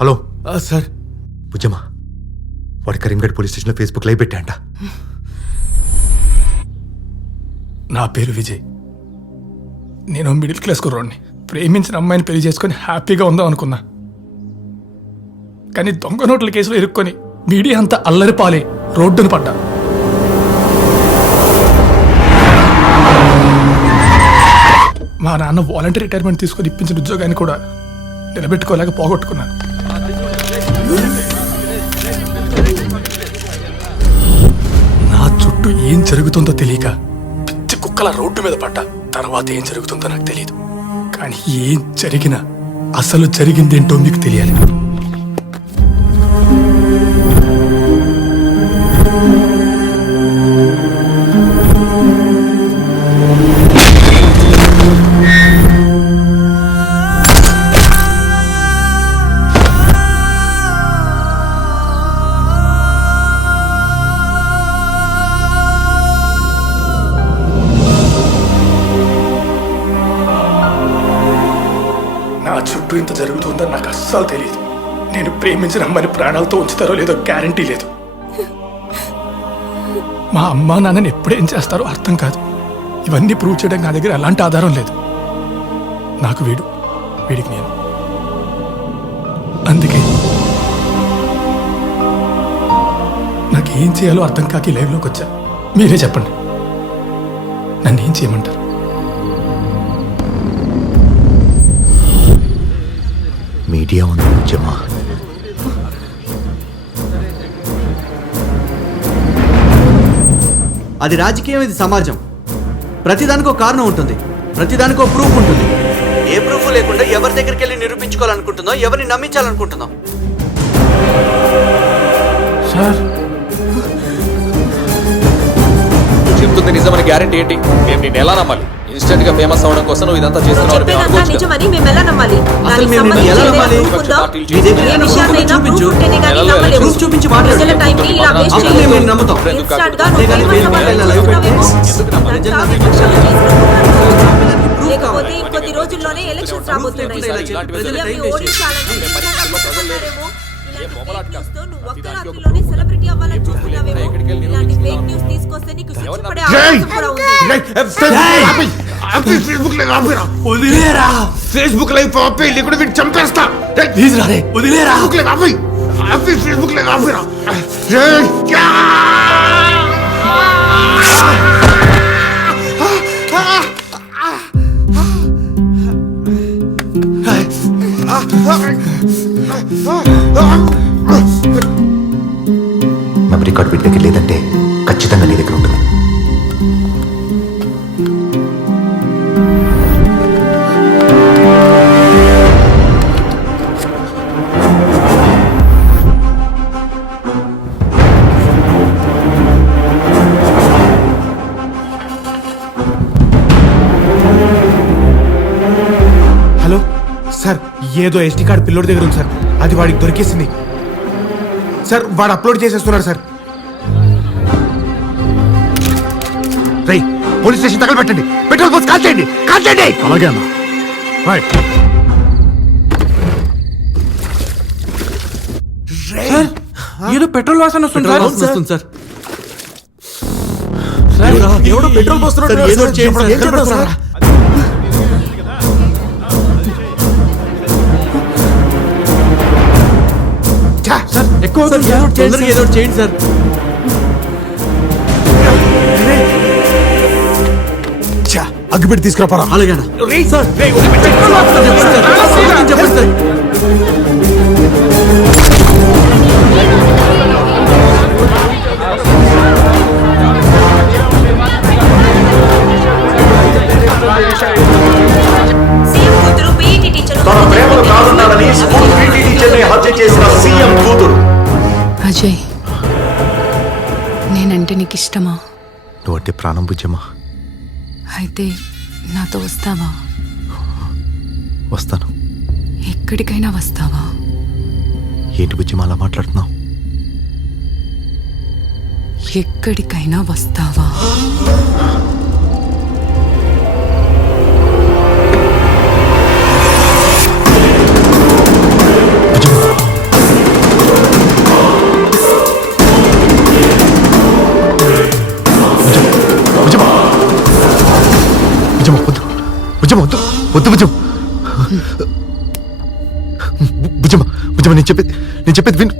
Hello sir. Bujjamma, వాడి కరీంగఢ్ police స్టేషన్లో ఫేస్బుక్ లైవ్ పెట్టా అంట. నా పేరు విజయ్. నేను మిడిల్ క్లాస్ కుర్రోడిని. ప్రేమించిన అమ్మాయిని పెళ్లి చేసుకొని హ్యాపీగా ఉందాం అనుకున్నా. కానీ దొంగ నోట్ల కేసులో ఇరుక్కొని మీడియా అంతా అల్లరి పాలే రోడ్డును పడ్డా. మా నాన్న వాలంటీర్ రిటైర్మెంట్ తీసుకొని ఇప్పించిన ఉద్యోగాన్ని కూడా నిలబెట్టుకోలేక పోగొట్టుకున్నాను. నా చుట్టూ ఏం జరుగుతుందో తెలియక పిచ్చి కుక్కల రోడ్డు మీద పడ్డా. తర్వాత ఏం జరుగుతుందో నాకు తెలియదు. కానీ ఏం జరిగినా అసలు జరిగిందేంటో మీకు తెలియాలి. నా చుట్టూ ఇంత జరుగుతుందని నాకు అస్సలు తెలియదు. నేను ప్రేమించిన అమ్మని ప్రాణాలతో ఉంచుతారో లేదో గ్యారంటీ లేదు. మా అమ్మ నాన్నని ఎప్పుడేం చేస్తారో అర్థం కాదు. ఇవన్నీ ప్రూవ్ చేయడానికి నా దగ్గర ఎలాంటి ఆధారం లేదు. నాకు వీడికి నేను. అందుకే నాకేం చేయాలో అర్థం కాకి లైవ్లోకి వచ్చా. మీరే చెప్పండి, నన్ను ఏం చేయమంటారు? మీడియా ఉంది బుజ్జమ్మ. అది రాజకీయం, ఇది సమాజం. ప్రతిదానికి ఒక కారణం ఉంటుంది, ప్రతిదానికి ఒక ప్రూఫ్ ఉంటుంది. ఏ ప్రూఫ్ లేకుండా ఎవరి దగ్గరికి వెళ్ళి నిరూపించుకోవాలనుకుంటుందో, ఎవరిని నమ్మించాలనుకుంటుందో. సార్, చెప్తుంది నిజమని గ్యారెంటీ ఏంటి? మేము నిన్ను ఎలా నమ్మాలి? ఇన్స్టెంట్ గా ఫేమస్ అవడం కోసం నువ్వు ఇదంతా చేస్తున్నావు. అసలు మేము నిన్ను ఎలా నమ్మాలి? నీ దగ్గర ఉన్న ప్రూఫ్ చూపించి మాట్లాడు. అప్పుడు మేము నిన్ను నమ్ముతాం. అంతేగాని వేరే ఇలా లైవ్ పెట్టి లేకపోతే ఇంకొద్ది రోజుల్లోనే ఎలక్షన్స్ రాబోతున్నాయి. సెలబ్రిటీ అవ్వాలని చూస్తున్నావేమో. ఇలాంటి ఫేక్ న్యూస్ తీసుకొస్తే నీకు శిక్షపడే అవకాశం కూడా ఉంది. వదిలేరా. ఫేస్బుక్ లైవ్ ఆపే, లేకుండా వీడు చంపేస్తా. ప్లీజ్ రారే, వదిలేరా. ఫేస్బుక్ లైవ్ ఆపేరా. మెమరీ కార్డ్ వీటి దగ్గర లేదంటే ఖచ్చితంగా నీ దగ్గర ఉంటుంది. హలో సార్, ఏదో ఎస్టీ కార్డు పిల్లోడి దగ్గర ఉంది సార్. అది వాడికి దొరికేసింది సార్. వాడు అప్లోడ్ చేసేస్తున్నాడు సార్. రై, పోలీస్ స్టేషన్ తగలబెట్టండి. పెట్రోల్ పోసి కాల్చేయండి. అలాగే అన్న. ఏదో పెట్రోల్ వాసన వస్తుంది సార్. ఎవడో పెట్రోల్ పోస్తున్నాడు. ఏదో ఒకటి చేయండి సార్. ఏం చేద్దాం సార్? సార్ ఎక్కువ ఏదో ఒకటి చేయండి సార్. అగ్గిపెట్టి తీసుకురాపరా. అలాగే సార్. చెప్పండి సార్. తన ప్రేమను కాదన్నాడని స్కూల్ పీటీ టీచర్ని హత్య చేసిన సీఎం కూతురు. అజయ్, నేనంటే నీకు ఇష్టమా? నువ్వు అంటే ప్రాణం బుజ్జమ్మ. అయితే నాతో వస్తావా? వస్తాను. ఎక్కడికైనా వస్తావా? ఏంటి బుజ్జమ్మ అలా మాట్లాడుతున్నావు? ఎక్కడికైనా వస్తావా? బుజ్జమ్మ వద్దు భుజం భుజమ్మ భుజమ్మ నేను చెప్పేది విను